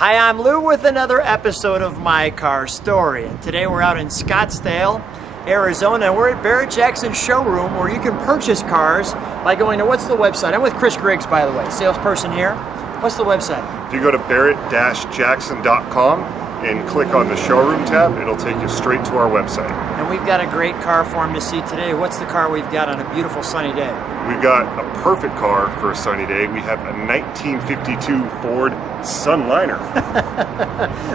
Hi, I'm Lou with another episode of My Car Story. And today we're out in Scottsdale, Arizona, and we're at Barrett Jackson Showroom where you can purchase cars by going to, what's the website? I'm with Chris Griggs, by the way, salesperson here. What's the website? If you go to barrett-jackson.com and click on the showroom tab, it'll take you straight to our website. And we've got a great car for him to see today. What's the car we've got on a beautiful sunny day? We've got a perfect car for a sunny day. We have a 1952 Ford Sunliner.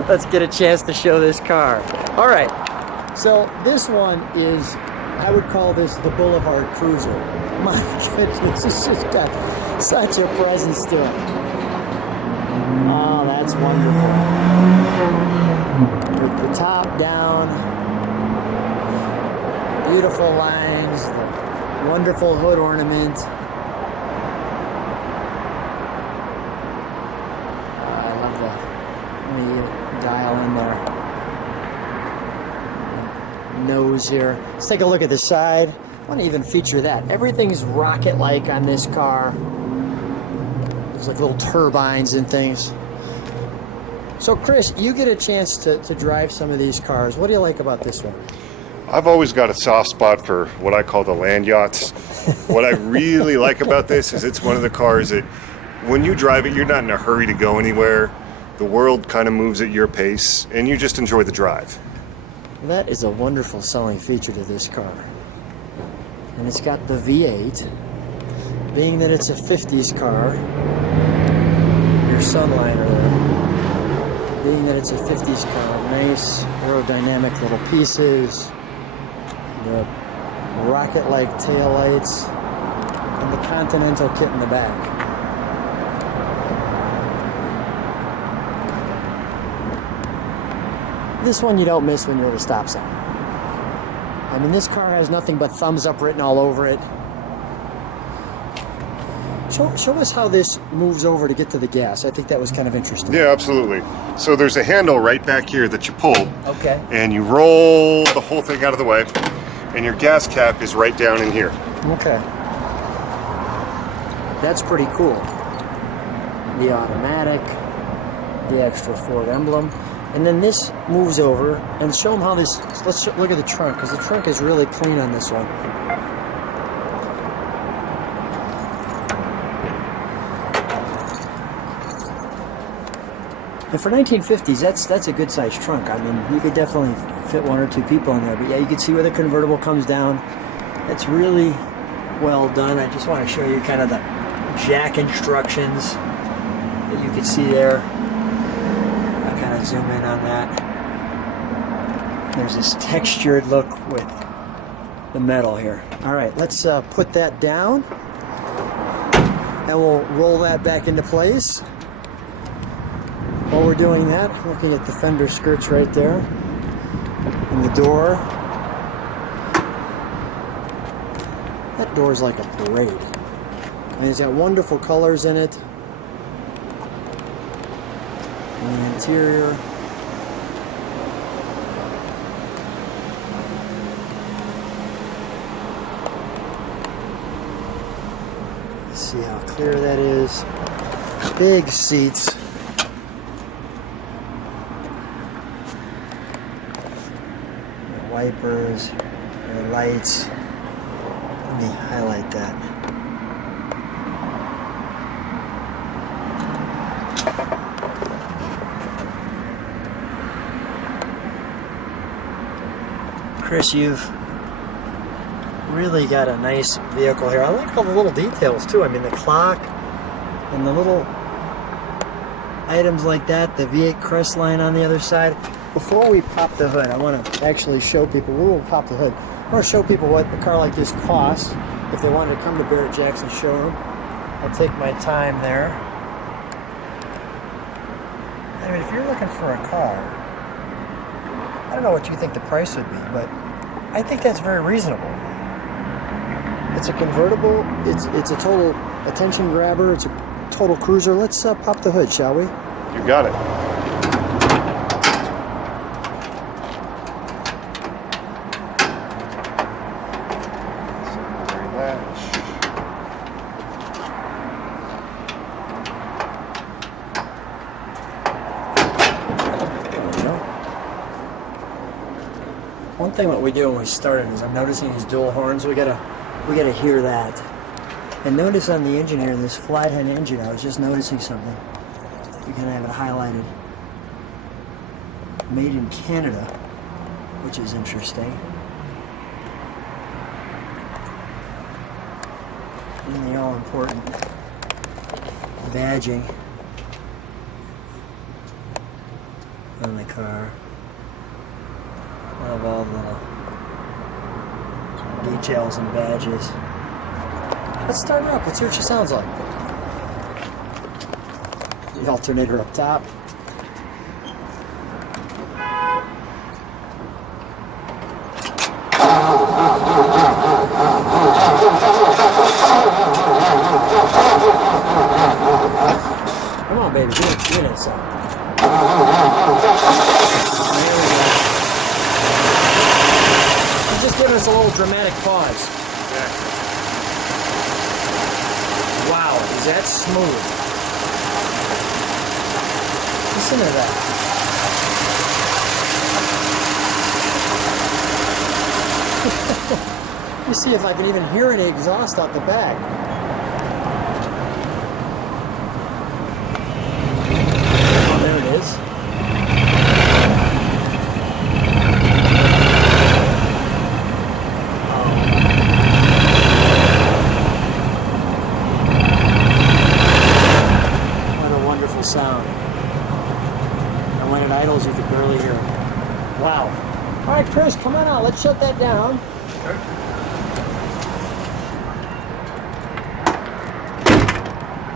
Let's get a chance to show this car. All right, so this one is, I would call this the Boulevard Cruiser. My goodness, it's just got such a presence to it. Oh, that's wonderful. With the top down, beautiful lines, the wonderful hood ornament. I love the, let me dial in there. Nose here. Let's take a look at the side. I want to even feature that. Everything's rocket-like on this car. There's like little turbines and things. So Chris, you get a chance to drive some of these cars. What do you like about this one? I've always got a soft spot for what I call the land yachts. What I really like about this is it's one of the cars that when you drive it, you're not in a hurry to go anywhere. The world kind of moves at your pace and you just enjoy the drive. That is a wonderful selling feature to this car. And it's got the V8. Being that it's a 50s car, your Sunliner there. Being that it's a 50s car, nice aerodynamic little pieces, the rocket-like taillights, and the Continental kit in the back. This one you don't miss when you're at a stop sign. I mean, this car has nothing but thumbs up written all over it. Show us how this moves over to get to the gas. I think that was kind of interesting. Yeah, absolutely. So there's a handle right back here that you pull. Okay. And you roll the whole thing out of the way. And your gas cap is right down in here. Okay. That's pretty cool. The automatic, the extra Ford emblem. And then this moves over, and show them how this, let's look at the trunk, because the trunk is really clean on this one. And for 1950s, that's a good sized trunk. I mean, you could definitely fit one or two people in there. But yeah, you can see where the convertible comes down. It's really well done. I just want to show you kind of the jack instructions that you can see there. I'll kind of zoom in on that. There's this textured look with the metal here. All right, let's put that down. And we'll roll that back into place. While we're doing that, looking at the fender skirts right there, and the door. That door is like a parade. And it's got wonderful colors in it. And the interior. Let's see how clear that is. Big seats. Wipers, the lights. Let me highlight that. Chris, you've really got a nice vehicle here. I like all the little details too. I mean, the clock and the little items like that, the V8 Crestline on the other side. Before we pop the hood, I want to actually show people, we will pop the hood. I want to show people what a car like this costs if they wanted to come to Barrett Jackson Showroom. I'll take my time there. I mean, if you're looking for a car, I don't know what you think the price would be, but I think that's very reasonable. It's a convertible, it's a total attention grabber, it's a total cruiser. Let's pop the hood, shall we? You got it. thing what we do when we started is I'm noticing these dual horns. We gotta hear that. And notice on the engine here, this flathead engine, I was just noticing something. We kind of have it highlighted. Made in Canada, which is interesting. And the all-important badging on the car. I love all the little details and badges. Let's start her up. Let's hear what she sounds like. The alternator up top. Come on, baby, give it that sound. There we go. She's just giving us a little dramatic pause. Wow, is that smooth? Listen to that. Let me see if I can even hear any exhaust out the back. Oh, there it is. Sound. And when it idles, you could barely hear it. Wow. All right, Chris, come on out. Let's shut that down. Okay.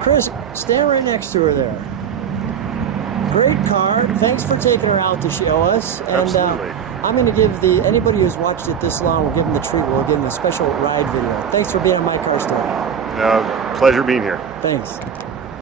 Chris, stand right next to her there. Great car. Thanks for taking her out to show us. And Absolutely. I'm going to give anybody who's watched it this long, we'll give them the treat. We'll give them a special ride video. Thanks for being on My Car Story. Pleasure being here. Thanks.